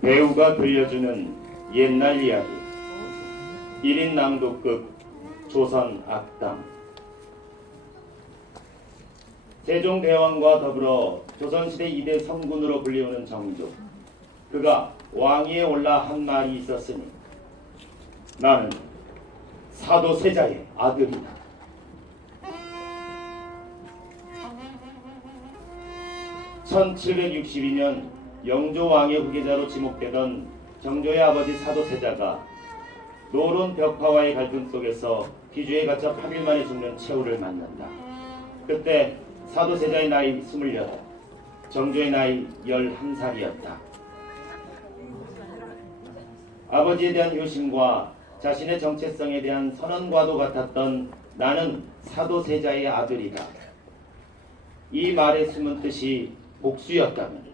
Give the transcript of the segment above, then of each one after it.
배우가 들려주는 옛날 이야기 1인 낭독극 조선 악당. 세종대왕과 더불어 조선시대 2대 성군으로 불리우는 정조. 그가 왕위에 올라 한 말이 있었으니 나는 사도세자의 아들이다. (1762년) 영조 왕의 후계자로 지목되던 정조의 아버지 사도세자가 노론 벽파와의 갈등 속에서 기주에 갇혀 8일 만에 죽는 최후를 만난다. 그때 사도세자의 나이 28, 정조의 나이 11살이었다. 아버지에 대한 효심과 자신의 정체성에 대한 선언과도 같았던 나는 사도세자의 아들이다. 이 말에 숨은 뜻이 복수였다면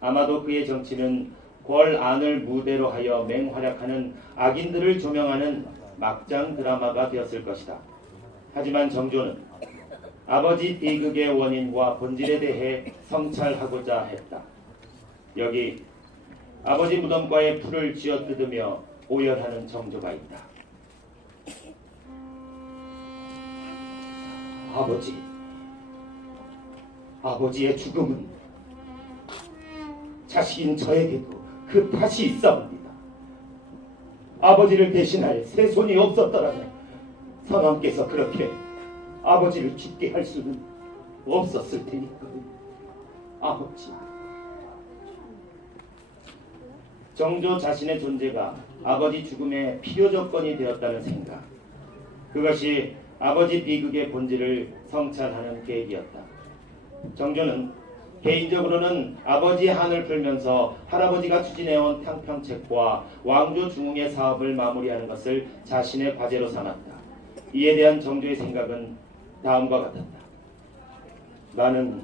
아마도 그의 정치는 권안을 무대로 하여 맹활약하는 악인들을 조명하는 막장 드라마가 되었을 것이다. 하지만 정조는 아버지 비극의 원인과 본질에 대해 성찰하고자 했다. 여기 아버지 무덤과의 풀을 쥐어뜯으며 오열하는 정조가 있다. 아버지의 죽음은 자식인 저에게도 그 탓이 있사옵니다. 아버지를 대신할 새 손이 없었더라면 선왕께서 그렇게 아버지를 죽게 할 수는 없었을 테니까요. 아버지. 정조 자신의 존재가 아버지 죽음의 필요 조건이 되었다는 생각, 그것이 아버지 비극의 본질을 성찰하는 계획이었다. 정조는 개인적으로는 아버지의 한을 풀면서 할아버지가 추진해온 탕평책과 왕조 중흥의 사업을 마무리하는 것을 자신의 과제로 삼았다. 이에 대한 정조의 생각은 다음과 같았다. 나는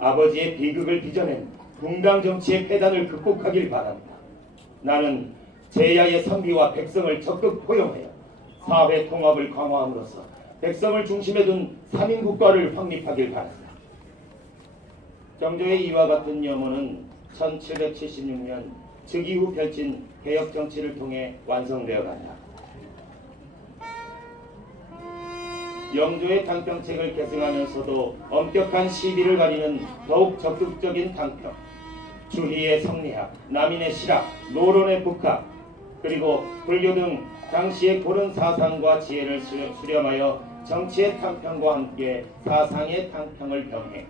아버지의 비극을 빚어낸 붕당 정치의 폐단을 극복하길 바란다. 나는 제야의 선비와 백성을 적극 포용하여 사회 통합을 강화함으로써 백성을 중심에 둔 3인 국가를 확립하길 바란다. 정조의 이와 같은 염원은 1776년 즉위 후 펼친 개혁 정치를 통해 완성되어 간다. 영조의 탕평책을 계승하면서도 엄격한 시비를 가리는 더욱 적극적인 탕평, 주희의 성리학, 남인의 실학, 노론의 북학, 그리고 불교 등 당시의 고른 사상과 지혜를 수렴하여 정치의 탕평과 함께 사상의 탕평을 병행,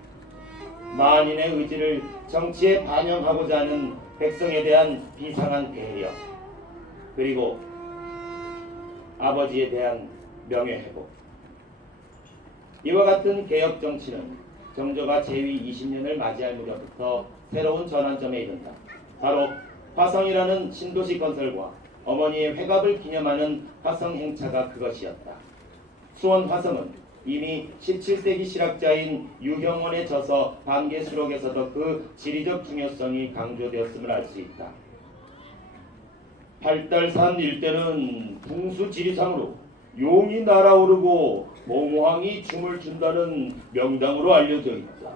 만인의 의지를 정치에 반영하고자 하는 백성에 대한 비상한 배려, 그리고 아버지에 대한 명예회복. 이와 같은 개혁 정치는 정조가 재위 20년을 맞이할 무렵부터 새로운 전환점에 이른다. 바로 화성이라는 신도시 건설과 어머니의 회갑을 기념하는 화성 행차가 그것이었다. 수원 화성은 이미 17세기 실학자인 유형원의 저서 반개수록에서도 그 지리적 중요성이 강조되었음을 알 수 있다. 팔달산 일대는 풍수지리상으로 용이 날아오르고 몽황이 춤을 춘다는 명당으로 알려져 있다.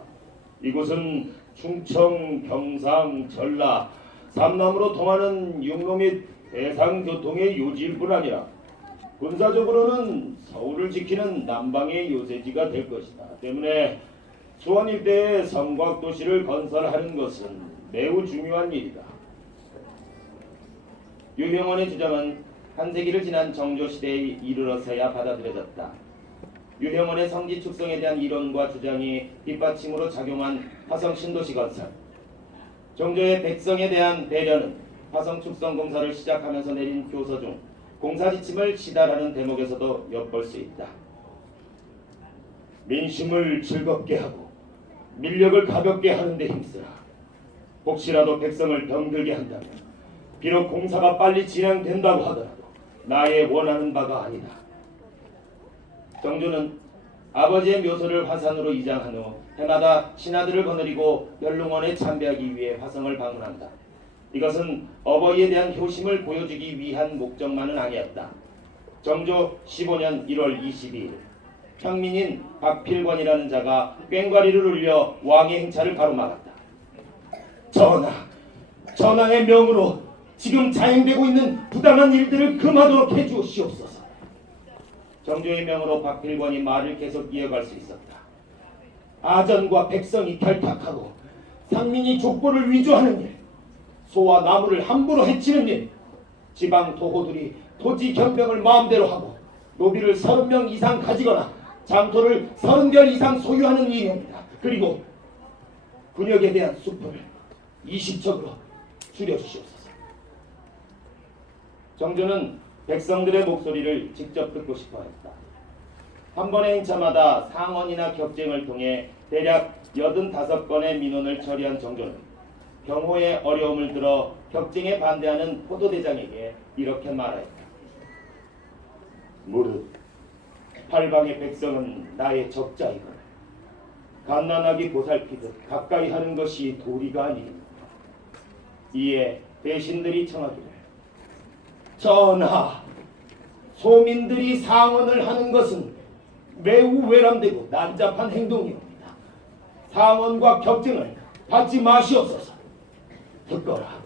이곳은 충청, 경상, 전라, 삼남으로 통하는 육로 및 해상교통의 요지일 뿐 아니라 군사적으로는 서울을 지키는 남방의 요새지가 될 것이다. 때문에 수원 일대에 성곽도시를 건설하는 것은 매우 중요한 일이다. 유형원의 주장은 한 세기를 지난 정조시대에 이르러서야 받아들여졌다. 유형원의 성지 축성에 대한 이론과 주장이 뒷받침으로 작용한 화성 신도시 건설. 정조의 백성에 대한 배려는 화성 축성 공사를 시작하면서 내린 교서 중 공사 지침을 시달하는 대목에서도 엿볼 수 있다. 민심을 즐겁게 하고 민력을 가볍게 하는 데 힘쓰라. 혹시라도 백성을 병들게 한다면 비록 공사가 빨리 진행된다고 하더라도 나의 원하는 바가 아니다. 정조는 아버지의 묘소를 화산으로 이장한 후 해마다 신하들을 거느리고 연릉원에 참배하기 위해 화성을 방문한다. 이것은 어버이에 대한 효심을 보여주기 위한 목적만은 아니었다. 정조 15년 1월 22일 평민인 박필권이라는 자가 꽹과리를 울려 왕의 행차를 가로막았다. 전하, 전하의 명으로 지금 자행되고 있는 부당한 일들을 금하도록 해주시옵소서. 정조의 명으로 박필관이 말을 계속 이어갈 수 있었다. 아전과 백성이 결탁하고 상민이 족보를 위조하는 일, 소와 나무를 함부로 해치는 일, 지방 도호들이 토지 변병을 마음대로 하고 노비를 30명 이상 가지거나 장토를 30결 이상 소유하는 일입니다. 그리고 군역에 대한 수표를 20척으로 줄여주시옵소서. 정조는 백성들의 목소리를 직접 듣고 싶어했다. 한 번의 행차마다 상언이나 격쟁을 통해 대략 85건의 민원을 처리한 정조는 경호의 어려움을 들어 격쟁에 반대하는 포도대장에게 이렇게 말하였다. 무릇 팔방의 백성은 나의 적자이거늘 갓난아기 보살피듯 가까이 하는 것이 도리가 아니니라. 이에 대신들이 청하기를 전하, 소민들이 상언을 하는 것은 매우 외람되고 난잡한 행동이옵니다. 상언과 격쟁을 받지 마시옵소서. 듣거라.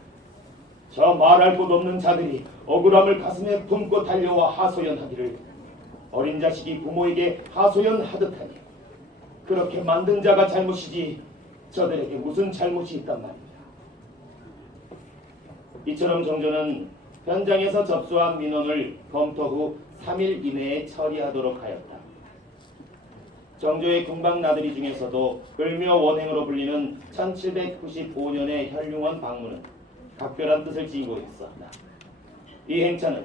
저 말할 곳 없는 자들이 억울함을 가슴에 품고 달려와 하소연하기를 어린 자식이 부모에게 하소연하듯하니 그렇게 만든 자가 잘못이지 저들에게 무슨 잘못이 있단 말입니다. 이처럼 정조는 현장에서 접수한 민원을 검토 후 3일 이내에 처리하도록 하였다. 정조의 궁방 나들이 중에서도 을묘 원행으로 불리는 1795년의 현룡원 방문은 각별한 뜻을 지니고 있었다. 이 행차는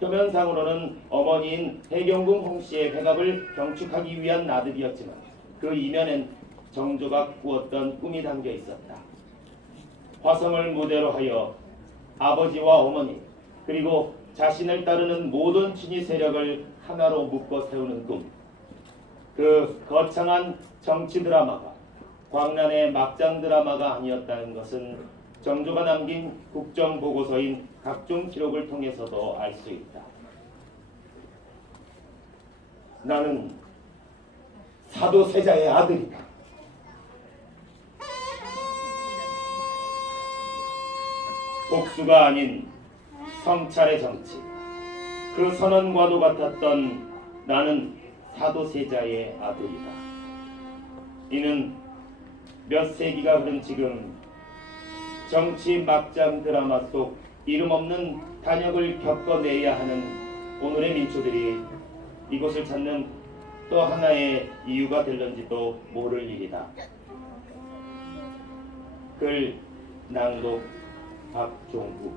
표면상으로는 어머니인 해경궁 홍씨의 회갑을 경축하기 위한 나들이였지만 그 이면엔 정조가 꾸었던 꿈이 담겨 있었다. 화성을 무대로 하여 아버지와 어머니 그리고 자신을 따르는 모든 친위 세력을 하나로 묶어 세우는 꿈. 그 거창한 정치 드라마가 광란의 막장 드라마가 아니었다는 것은 정조가 남긴 국정보고서인 각종 기록을 통해서도 알 수 있다. 나는 사도세자의 아들이다. 복수가 아닌 성찰의 정치, 그 선언과도 같았던 나는 사도세자의 아들이다. 이는 몇 세기가 흐른 지금 정치 막장 드라마 속 이름 없는 단역을 겪어내야 하는 오늘의 민초들이 이곳을 찾는 또 하나의 이유가 될런지도 모를 일이다. 글 낭독 박종국.